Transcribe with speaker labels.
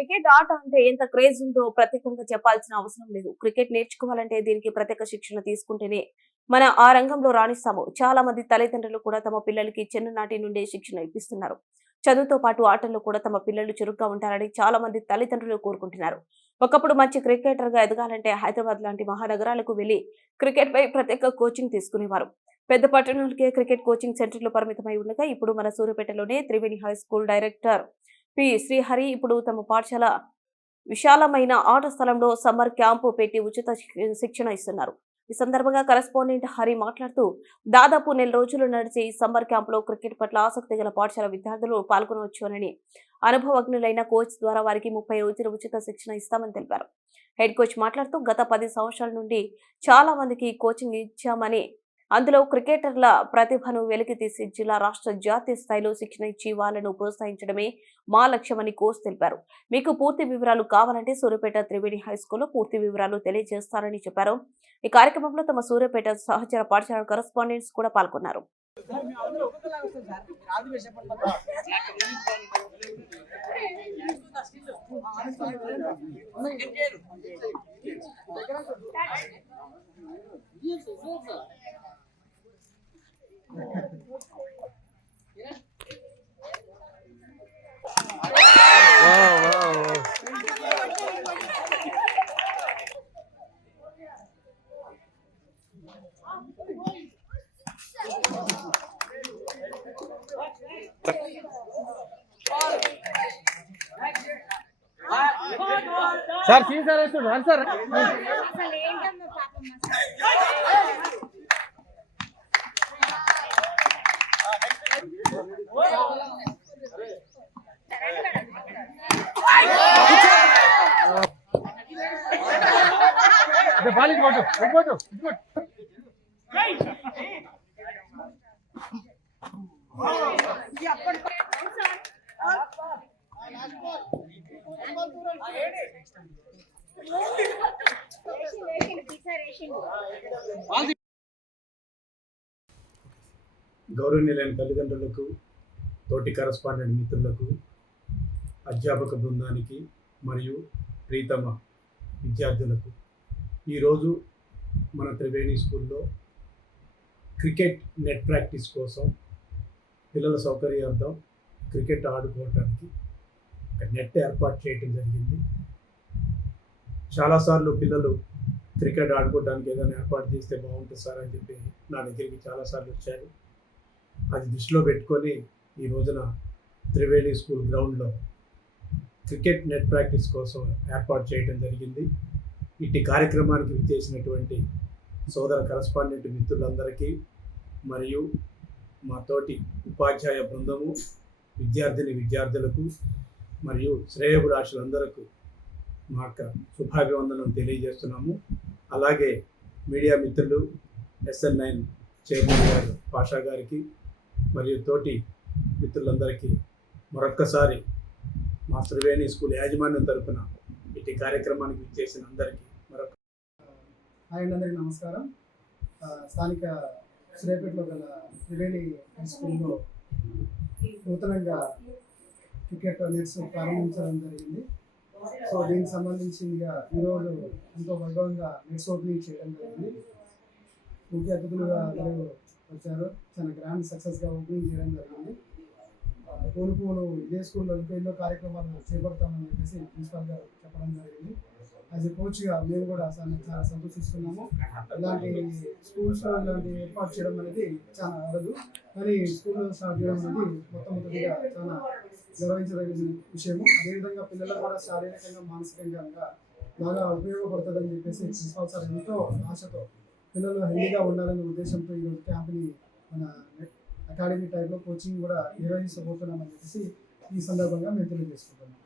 Speaker 1: Cricket ఆట అంటే ఎంత క్రేజ్ ఉందో ప్రత్యేకంగా చెప్పాల్సిన అవసరం లేదు. క్రికెట్ నేర్చుకోవాలంటే దీనికి ప్రత్యేక శిక్షణ తీసుకుంటేనే మన ఆ రంగంలో రాణిస్తాము. చాలా మంది తల్లిదండ్రులు కూడా తమ పిల్లలకి చిన్ననాటి నుండే శిక్షణ ఇప్పిస్తున్నారు. చదువుతో పాటు ఆటల్లో కూడా తమ పిల్లలు చురుగ్గా ఉంటారని చాలా మంది తల్లిదండ్రులు కోరుకుంటున్నారు. ఒకప్పుడు మంచి క్రికెటర్గా ఎదగాలంటే హైదరాబాద్ లాంటి మహానగరాలకు వెళ్ళి క్రికెట్ పై ప్రత్యేక కోచింగ్ తీసుకునేవారు. పెద్ద పట్టణాలకే క్రికెట్ కోచింగ్ సెంటర్లు పరిమితమై ఉండగా ఇప్పుడు మన సూర్యపేటలోనే Triveni high school director P. Srihari ఇప్పుడు తమ పాఠశాల విశాలమైన ఆట స్థలంలో సమ్మర్ క్యాంపు పెట్టి ఉచిత శిక్షణ ఇస్తున్నారు. ఈ సందర్భంగా కరెస్పాండెంట్ హరి మాట్లాడుతూ దాదాపు నెల రోజులు నడిచే ఈ సమ్మర్ క్యాంపులో క్రికెట్ పట్ల ఆసక్తి గల పాఠశాల విద్యార్థులు పాల్గొనవచ్చునని అనుభవజ్ఞులైన కోచ్ ద్వారా వారికి ముప్పై రోజుల ఉచిత శిక్షణ ఇస్తామని తెలిపారు. హెడ్ కోచ్ మాట్లాడుతూ గత పది సంవత్సరాల నుండి చాలా మందికి కోచింగ్ ఇచ్చామని అందులో క్రికెటర్ల ప్రతిభను వెలికి తీసి జిల్లా రాష్ట్ర జాతీయ స్థాయిలో శిక్షణ ఇచ్చి వాళ్ళను ప్రోత్సహించడమే మా లక్ష్యమని కోచ్ తెలిపారు. మీకు పూర్తి వివరాలు కావాలంటే సూర్యపేట త్రివేణి హై స్కూల్లో పూర్తి వివరాలు తెలియజేస్తారని చెప్పారు. ఈ కార్యక్రమంలో తమ సూర్యపేట సహచర పాఠశాల కరస్పాండెంట్స్ కూడా పాల్గొన్నారు.
Speaker 2: సార్ సార్ సార్
Speaker 3: అసలు ఏంటమ్మా పాపం అసలు
Speaker 2: బాల్ ఇటు కొట్టు ఇటు కొట్టు ఇటు కొట్టు
Speaker 3: వేసిండు.
Speaker 4: గౌరవనీయులైన తల్లిదండ్రులకు తోటి కరస్పాండెంట్ మిత్రులకు అధ్యాపక బృందానికి మరియు ప్రీతమ విద్యార్థులకు ఈరోజు మన త్రివేణి స్కూల్లో క్రికెట్ నెట్ ప్రాక్టీస్ కోసం పిల్లల సౌకర్యార్థం క్రికెట్ ఆడుకోవటానికి ఒక నెట్ ఏర్పాటు చేయడం జరిగింది. చాలాసార్లు పిల్లలు క్రికెట్ ఆడుకోవడానికి ఏదైనా ఏర్పాటు చేస్తే బాగుంటుంది సార్ అని చెప్పి నా దగ్గరికి చాలాసార్లు వచ్చారు. అది దృష్టిలో పెట్టుకొని ఈ రోజున త్రివేణి స్కూల్ గ్రౌండ్లో క్రికెట్ నెట్ ప్రాక్టీస్ కోసం ఏర్పాటు చేయడం జరిగింది. ఇట్టి కార్యక్రమానికి విచ్చేసినటువంటి సోదర కరస్పాండెంట్ మిత్రులందరికీ మరియు మా తోటి ఉపాధ్యాయ బృందము విద్యార్థిని విద్యార్థులకు మరియు శ్రేయభిలాషులందరకు మా యొక్క శుభాభివందనం తెలియజేస్తున్నాము. అలాగే మీడియా మిత్రులు ఎస్ఎన్ నైన్ చైర్మన్ గారు పాషా గారికి మరియు తోటి మిత్రులందరికీ మరొక్కసారి మా త్రివేణి స్కూల్ యాజమాన్యం తరపున ఇటు కార్యక్రమానికి చేసిన అందరికీ మరొక
Speaker 5: హాయ్ అందరికీ నమస్కారం. స్థానిక సూర్యాపేటలో గల త్రివేణి హై స్కూల్లో నూతనంగా క్రికెట్ నెట్స్ ప్రారంభించడం జరిగింది. సో దీనికి సంబంధించి ఇక ఈరోజు ఎంతో వైభవంగా నెట్స్ ఓపెనింగ్ చేయడం జరిగింది. ముఖ్య అతిథులుగా అందరూ వచ్చారు చాలా గ్రాండ్ సక్సెస్గా ఓపెనింగ్ చేయడం జరిగింది. పూలు పూలు ఇదే స్కూల్లో ఇంకా ఎన్నో కార్యక్రమాలు చేపడతామని చెప్పేసి ప్రిన్సిపాల్ గారు చెప్పడం జరిగింది. యాజ్ ఎ కోచ్గా మేము కూడా చాలా చాలా సంతోషిస్తున్నాము. ఇలాంటి స్కూల్స్లో ఇలాంటి ఏర్పాటు చేయడం అనేది చాలా అరదు. కానీ స్కూల్లో స్టార్ట్ చేయడం అనేది మొట్టమొదటిగా చాలా గౌరవించదగిన విషయము. అదేవిధంగా పిల్లలకు కూడా శారీరకంగా మానసికంగా బాగా ఉపయోగపడుతుందని చెప్పేసి ప్రిన్సిపాల్ సార్ ఎంతో ఆశతో పిల్లలు హెల్దీగా ఉండాలనే ఉద్దేశంతో ఈరోజు క్యాంప్ని మన అకాడమీ టైప్లో కోచింగ్ కూడా నిర్వహించబోతున్నామని చెప్పేసి ఈ సందర్భంగా మేము తెలియజేసుకుంటున్నాం.